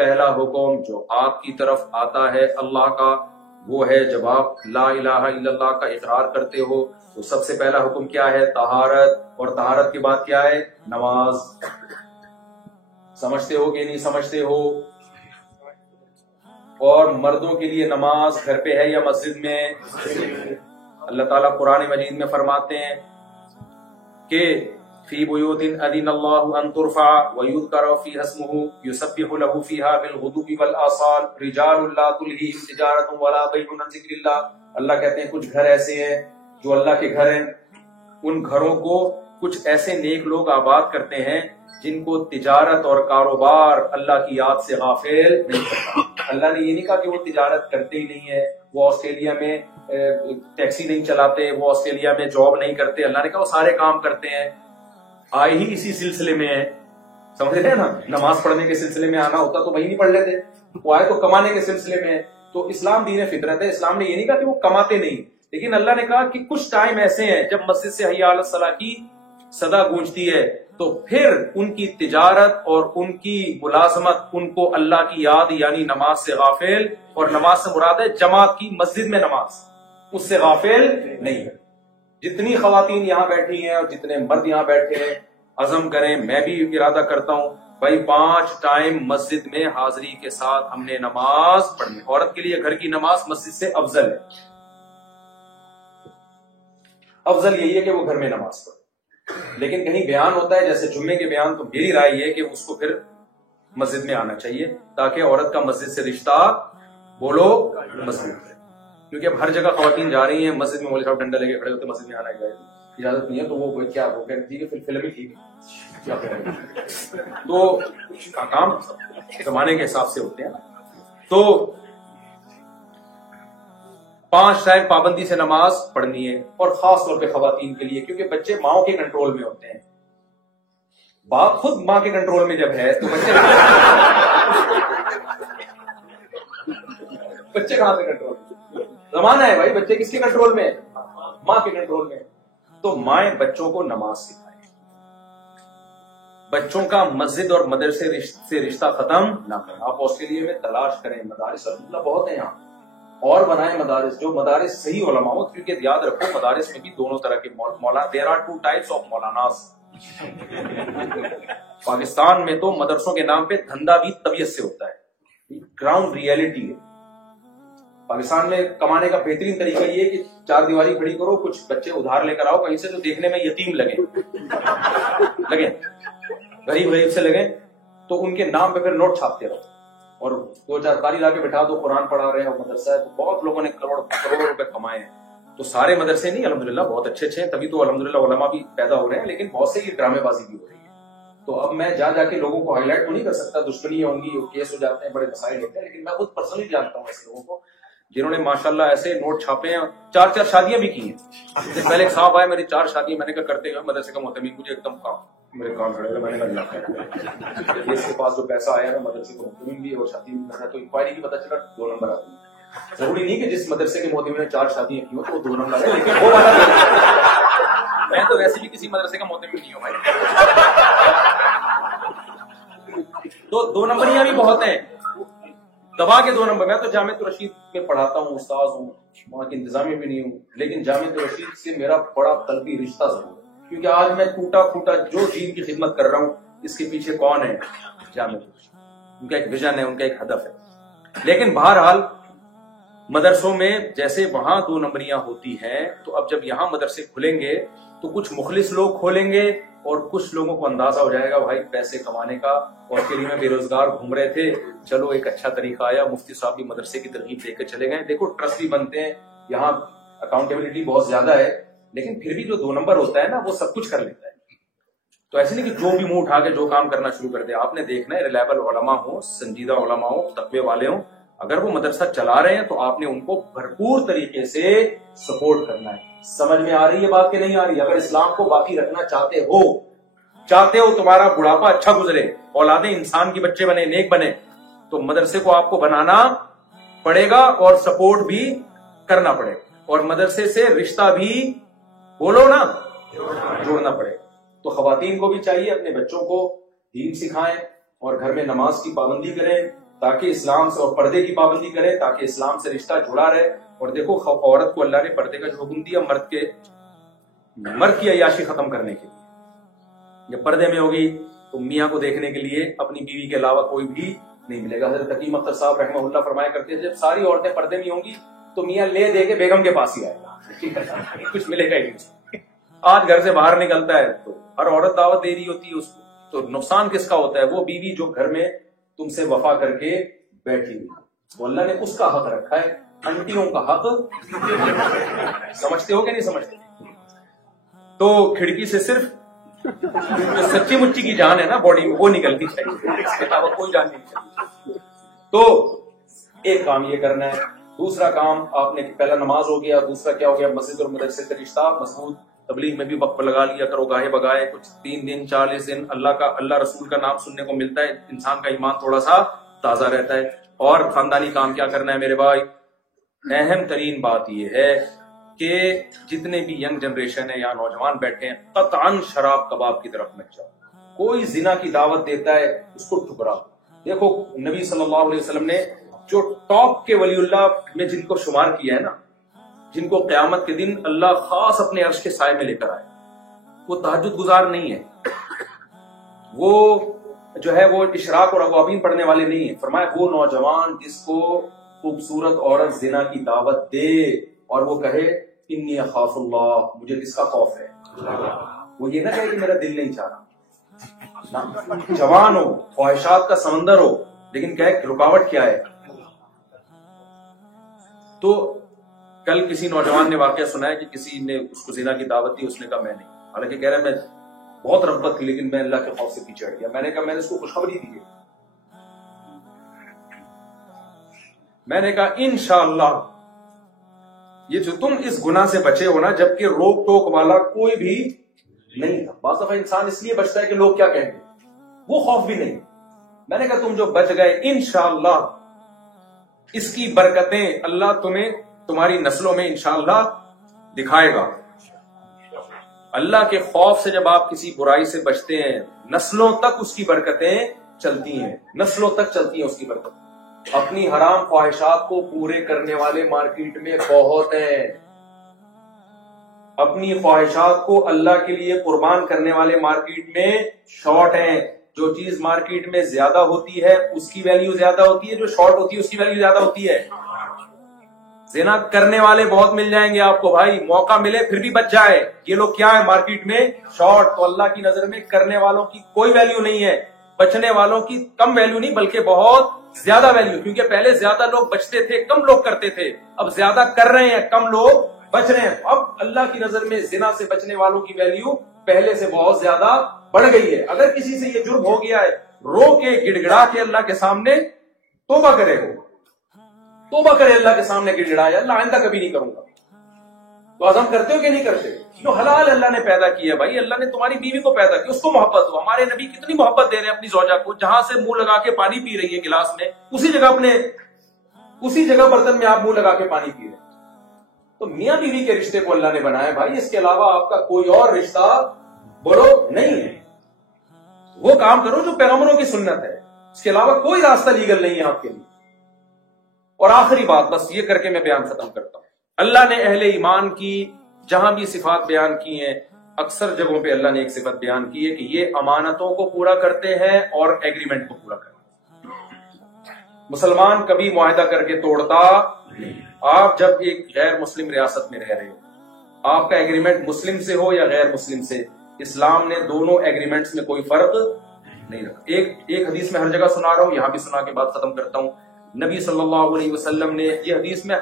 پہلا حکم جو آپ کی طرف آتا ہے اللہ کا وہ ہے جب آپ لا الہ الا اللہ کا اقرار کرتے ہو تو سب سے پہلا حکم کیا ہے؟ طہارت. اور طہارت کے بعد کیا ہے؟ نماز. سمجھتے ہو کہ نہیں سمجھتے ہو؟ اور مردوں کے لیے نماز گھر پہ ہے یا مسجد میں؟ اللہ تعالیٰ قرآن مجید میں فرماتے ہیں کہ فی بیوت اذن اللہ ان ترفع ویذکر فیہا اسمہ یسبح لہ فیہا بالغدو والآصال رجال لا تلہیہم تجارۃ ولا بیع عن ذکر اللہ. اللہ کہتے ہیں کچھ گھر ایسے ہیں جو اللہ کے گھر ہیں، ان گھروں کو کچھ ایسے نیک لوگ آباد کرتے ہیں جن کو تجارت اور کاروبار اللہ کی یاد سے غافل نہیں کرتا. اللہ نے یہ نہیں کہا کہ وہ تجارت کرتے ہی نہیں ہے، وہ آسٹریلیا میں ٹیکسی نہیں چلاتے، وہ آسٹریلیا میں جاب نہیں کرتے. اللہ نے کہا وہ سارے کام کرتے ہیں، آئے ہی اسی سلسلے میں ہیں. سمجھ رہے ہیں نا؟ نماز پڑھنے کے سلسلے میں آنا ہوتا تو وہی نہیں پڑھ لیتے، وہ آئے تو کمانے کے سلسلے میں. تو اسلام دین فطرت ہے. اسلام نے یہ نہیں کہا کہ وہ کماتے نہیں، لیکن اللہ نے کہا کہ کچھ ٹائم ایسے ہیں جب مسجد سے حی علی الصلاۃ کی صدا گونجتی ہے تو پھر ان کی تجارت اور ان کی ملازمت ان کو اللہ کی یاد یعنی نماز سے غافل، اور نماز سے مراد ہے جماعت کی مسجد میں نماز، اس سے غافل نہیں ہے. جتنی خواتین یہاں بیٹھی ہیں اور جتنے مرد یہاں بیٹھے ہیں عزم کریں، میں بھی ارادہ کرتا ہوں بھائی 5 ٹائم مسجد میں حاضری کے ساتھ ہم نے نماز پڑھنی. عورت کے لیے گھر کی نماز مسجد سے افضل ہے. افضل یہی ہے کہ وہ گھر میں نماز پڑھے. لیکن کہیں بیان ہوتا ہے جیسے جمعے کے بیان، تو میری رائے یہ ہے کہ اس کو پھر مسجد میں آنا چاہیے تاکہ عورت کا مسجد سے رشتہ بولو مسجد میں. کیونکہ اب ہر جگہ خواتین جا رہی ہیں مسجد میں، مولوی صاحب ڈنڈا لے کے کھڑے ہوتے مسجد میں آنا اجازت نہیں ہے، تو وہ کیا وہ کہتی ہے کہ فلم ہی ٹھیک کیا کریں. تو کام زمانے کے حساب سے ہوتے ہیں. تو 5 ٹائم پابندی سے نماز پڑھنی ہے، اور خاص طور پہ خواتین کے لیے، کیونکہ بچے ماؤں کے کنٹرول میں ہوتے ہیں. باپ خود ماں کے کنٹرول میں جب ہے تو بچے کہاں سے کنٹرول؟ زمانہ ہے بھائی، بچے کس کے کنٹرول میں؟ ماں کے کنٹرول میں. تو مائیں بچوں کو نماز سکھائیں، بچوں کا مسجد اور مدرسے سے رشتہ ختم نہ کریں. آپ آسٹریلیا میں تلاش کریں، مدارس الحمدللہ بہت ہیں یہاں، اور بنائیں مدارس جو مدارس صحیح علماء ہو. کیونکہ یاد رکھو مدارس میں بھی دونوں طرح کے مولانا، دیر آر 2 types of مولاناز. پاکستان میں تو مدرسوں کے نام پہ دھندا بھی طبیعت سے ہوتا ہے، گراؤنڈ ریئلٹی ہے. پاکستان میں کمانے کا بہترین طریقہ یہ ہے کہ 4 دیواری کھڑی کرو، کچھ بچے ادھار لے کر آؤ کہیں سے جو دیکھنے میں یتیم لگے غریب سے لگے، تو ان کے نام پہ پھر نوٹ چھاپتے رہو، اور 2-4 قاری لا کے بٹھا دو، قرآن پڑھا رہے ہیں اور مدرسہ ہے. تو بہت لوگوں نے کروڑوں روپے کمائے ہیں. تو سارے مدرسے نہیں، الحمدللہ بہت اچھے ہیں، تبھی تو الحمدللہ علماء بھی پیدا ہو رہے ہیں، لیکن بہت سے یہ ڈرامے بازی بھی ہو رہی ہے. تو اب میں جا کے لوگوں کو ہائی لائٹ تو نہیں کر سکتا، دشمنیاں ہوں گی، کیس ہو جاتے ہیں، بڑے مسائل ہوتے ہیں. لیکن میں خود پرسنلی جانتا ہوں ایسے لوگوں کو جنہوں نے ماشاءاللہ ایسے نوٹ چھاپے ہیں، 4 شادیاں بھی کی ہیں. پہلے ایک صاحب آئے، میری 4 شادیاں، میں نے کہا کرتے ہوئے مدرسے کا محتمین، مجھے ایک دم میرے کام کھڑے ہوئے. میں نے کہا اس کے پاس جو پیسہ آیا نا مدرسے کا محتمین بھی اور شادی بھی کر رہا ہے، تو انکوائری کی پتہ چلا 2 نمبر آتی ہے. ضروری نہیں کہ جس مدرسے کے محتمین نے 4 شادیاں کی ہوں تو وہ 2 نمبر ہے، لیکن وہ والا میں تو ویسے بھی کسی مدرسے کا محتمین نہیں ہوں بھائی. تو 2 نمبریاں بھی بہت ہیں، دبا کے 2 نمبر. میں تو جامعہ رشید میں پڑھاتا ہوں، استاذ ہوں، وہاں کی انتظامیہ بھی نہیں ہوں، لیکن جامعہ رشید سے میرا بڑا قلبی رشتہ ضرور ہے. کیونکہ آج میں ٹوٹا پھوٹا جو دین کی خدمت کر رہا ہوں، اس کے پیچھے کون ہے؟ جامعہ رشید. ان کا ایک ویژن ہے، ان کا ایک ہدف ہے. لیکن بہرحال مدرسوں میں جیسے وہاں 2 نمبریاں ہوتی ہیں، تو اب جب یہاں مدرسے کھلیں گے تو کچھ مخلص لوگ کھولیں گے، اور کچھ لوگوں کو اندازہ ہو جائے گا بھائی پیسے کمانے کا، اور کے لیے میں بے روزگار گھوم رہے تھے، چلو ایک اچھا طریقہ آیا، مفتی صاحب بھی مدرسے کی ترغیب دے کے چلے گئے. دیکھو ٹرسٹ بھی بنتے ہیں یہاں، اکاؤنٹیبلٹی بہت زیادہ ہے، لیکن پھر بھی جو 2 نمبر ہوتا ہے نا وہ سب کچھ کر لیتا ہے. تو ایسے نہیں کہ جو بھی منہ اٹھا کے جو کام کرنا شروع کر دے. آپ نے دیکھنا ہے ریلائبل علماء ہوں، سنجیدہ علماء ہوں، تقوی والے ہوں، اگر وہ مدرسہ چلا رہے ہیں تو آپ نے ان کو بھرپور طریقے سے سپورٹ کرنا ہے. سمجھ میں آ رہی ہے بات کہ نہیں آ رہی؟ اگر اسلام کو باقی رکھنا چاہتے ہو تمہارا بڑھاپا اچھا گزرے، اولادیں انسان کی بچے بنے، نیک بنے، تو مدرسے کو آپ کو بنانا پڑے گا اور سپورٹ بھی کرنا پڑے گا، اور مدرسے سے رشتہ بھی بولو نا جوڑنا پڑے گا. تو خواتین کو بھی چاہیے اپنے بچوں کو دین سکھائیں اور گھر میں نماز کی پابندی کریں. تاکہ اسلام سے اور پردے کی پابندی کرے تاکہ اسلام سے رشتہ جڑا رہے. اور دیکھو عورت کو اللہ نے پردے کا جو حکم دیا مرد کی عیاشی ختم کرنے کے لیے. جب پردے میں ہوگی تو میاں کو دیکھنے کے لیے اپنی بیوی کے علاوہ کوئی بھی نہیں ملے گا. حضرت حکیم اختر صاحب رحمہ اللہ فرمایا کرتے تھے جب ساری عورتیں پردے میں ہوں گی تو میاں لے دے کے بیگم کے پاس ہی آئے گا, کچھ ملے گا ہی نہیں. آج گھر سے باہر نکلتا ہے تو ہر عورت دعوت دے رہی ہوتی ہے اس کو, تو نقصان کس کا ہوتا ہے؟ وہ بیوی جو گھر میں تم سے وفا کر کے بیٹھی ہوئی, تو اللہ نے اس کا حق رکھا ہے. انٹیوں کا حق سمجھتے ہو کہ نہیں سمجھتے؟ تو کھڑکی سے صرف جو سچی مچی کی جان ہے نا باڈی میں وہ نکلنی چاہیے, اس کے علاوہ کوئی جان نہیں چاہیے. تو ایک کام یہ کرنا ہے. دوسرا کام آپ نے پہلا نماز ہو گیا, دوسرا کیا ہو گیا؟ مسجد اور مدرسے سے رشتہ مضبوط. تبلیغ میں بھی وقت لگا لیا کرو گاہے بگائے, کچھ 3 دن 40 دن اللہ رسول کا نام سننے کو ملتا ہے, انسان کا ایمان تھوڑا سا تازہ رہتا ہے. اور خاندانی کام کیا کرنا ہے میرے بھائی؟ اہم ترین بات یہ ہے کہ جتنے بھی ینگ جنریشن ہے یا نوجوان بیٹھے ہیں قطعاً شراب کباب کی طرف مت جاؤ. کوئی زنا کی دعوت دیتا ہے اس کو ٹھکراؤ. دیکھو نبی صلی اللہ علیہ وسلم نے جو ٹاپ کے ولی اللہ میں جن کو شمار کیا ہے نا, جن کو قیامت کے دن اللہ خاص اپنے عرش کے سائے میں لے کر آئے, وہ تہجد گزار نہیں ہے, وہ جو ہے وہ اشراق اور اوابین پڑھنے والے نہیں ہیں. فرمایا وہ نوجوان جس کو خوبصورت عورت زنا کی دعوت دے اور وہ کہے انی اخاف اللہ, مجھے کس کا خوف ہے, وہ یہ نہ کہے کہ میرا دل نہیں چاہ رہا. جوان ہو, خواہشات کا سمندر ہو, لیکن کہے رکاوٹ کیا ہے. تو کل کسی نوجوان نے واقعہ سنایا کہ کسی نے اس کو زنا کی دعوت دی, اس نے کہا میں نہیں, حالانکہ کہہ رہا میں بہت رغبت تھی لیکن میں اللہ کے خوف سے پیچھے ہٹ گیا. میں نے کہا میں نے اس کو خوشخبری دی ہے, میں نے کہا انشاءاللہ یہ جو تم اس گناہ سے بچے ہو نا, جبکہ روک ٹوک والا کوئی بھی نہیں تھا. بعض دفعہ انسان اس لیے بچتا ہے کہ لوگ کیا کہیں گے, وہ خوف بھی نہیں. میں نے کہا تم جو بچ گئے انشاءاللہ اس کی برکتیں اللہ تمہیں تمہاری نسلوں میں انشاءاللہ دکھائے گا. اللہ کے خوف سے جب آپ کسی برائی سے بچتے ہیں نسلوں تک اس کی برکتیں چلتی ہیں, نسلوں تک چلتی ہیں اس کی برکتیں. اپنی حرام خواہشات کو پورے کرنے والے مارکیٹ میں بہت ہیں, اپنی خواہشات کو اللہ کے لیے قربان کرنے والے مارکیٹ میں شارٹ ہیں. جو چیز مارکیٹ میں زیادہ ہوتی ہے اس کی ویلیو زیادہ ہوتی ہے, جو شارٹ ہوتی ہے اس کی ویلیو زیادہ ہوتی ہے. زنا کرنے والے بہت مل جائیں گے آپ کو بھائی, موقع ملے پھر بھی بچ جائے. یہ لوگ کیا ہے مارکیٹ میں شارٹ. تو اللہ کی نظر میں کرنے والوں کی کوئی ویلیو نہیں ہے, بچنے والوں کی کم ویلیو نہیں بلکہ بہت زیادہ ویلیو. کیونکہ پہلے زیادہ لوگ بچتے تھے, کم لوگ کرتے تھے, اب زیادہ کر رہے ہیں, کم لوگ بچ رہے ہیں. اب اللہ کی نظر میں زنا سے بچنے والوں کی ویلیو پہلے سے بہت زیادہ بڑھ گئی ہے. اگر کسی سے یہ جرم ہو گیا ہے, رو کے گڑ گڑا کے اللہ کے سامنے توبہ کرے, ہو توبہ کرے اللہ کے سامنے گڑ گڑائے, اللہ آئندہ کبھی نہیں کروں گا. تو عزم کرتے ہو کہ نہیں کرتے؟ جو حلال اللہ نے پیدا کیا بھائی, اللہ نے تمہاری بیوی کو پیدا کیا, اس کو محبت ہو. ہمارے نبی کتنی محبت دے رہے ہیں اپنی زوجہ کو, جہاں سے منہ لگا کے پانی پی رہی ہے گلاس میں, اسی جگہ برتن میں آپ منہ لگا کے پانی پی رہے ہیں. تو میاں بیوی کے رشتے کو اللہ نے بنایا بھائی, اس کے علاوہ آپ کا کوئی اور رشتہ بولو نہیں ہے. وہ کام کرو جو پیغمبروں کی سنت ہے, اس کے علاوہ کوئی راستہ لیگل نہیں ہے آپ کے لیے. اور آخری بات بس یہ کر کے میں بیان ختم کرتا ہوں. اللہ نے اہل ایمان کی جہاں بھی صفات بیان کی ہیں, اکثر جگہوں پہ اللہ نے ایک صفت بیان کی ہے کہ یہ امانتوں کو پورا کرتے ہیں اور ایگریمنٹ کو پورا کرتے ہیں. مسلمان کبھی معاہدہ کر کے توڑتا نہیں. آپ جب ایک غیر مسلم ریاست میں رہ رہے ہو, آپ کا ایگریمنٹ مسلم سے ہو یا غیر مسلم سے, اسلام نے دونوں ایگریمنٹس میں کوئی فرق نہیں رکھا. ایک حدیث میں ہر جگہ سنا رہا ہوں, یہاں بھی سنا کے بعد ختم کرتا ہوں. نبی صلی اللہ علیہ وسلم نے یہ حدیث میں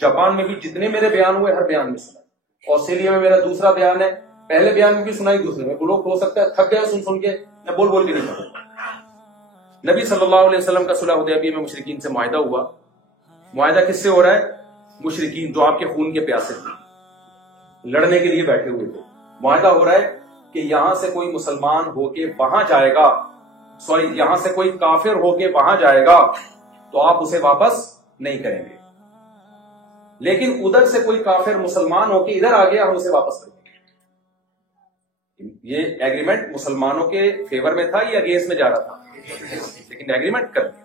جاپان میں بھی جتنے میرے بیان ہوئے ہر بیان میں سنا, آسٹریلیا میں میرا دوسرا بیان ہے, پہلے بیان میں بھی سنائی, دوسرے میں لوگ ہو سکتا ہے تھک گئے سن کے, میں بول کے نہیں سنا. نبی صلی اللہ علیہ وسلم کا صلح حدیبیہ میں مشرکین سے معاہدہ ہوا. معاہدہ کس سے ہو رہا ہے؟ مشرکین جو آپ کے خون کے پیاسے تھے, لڑنے کے لیے بیٹھے ہوئے تھے. معاہدہ ہو رہا ہے کہ یہاں سے کوئی مسلمان ہو کے وہاں جائے گا, یہاں سے کوئی کافر ہو کے وہاں جائے گا تو آپ اسے واپس نہیں کریں گے, لیکن ادھر سے کوئی کافر مسلمان ہو کے ادھر آ گیا, ہم اسے واپس کریں گے. یہ ایگریمنٹ مسلمانوں کے فیور میں تھا یا اگینسٹ میں جا رہا تھا؟ لیکن ایگریمنٹ کر دیا.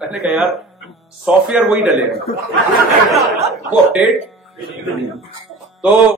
میں نے کہا یار سافٹ ویئر وہی ڈلے گا، وہ اپڈیٹ تو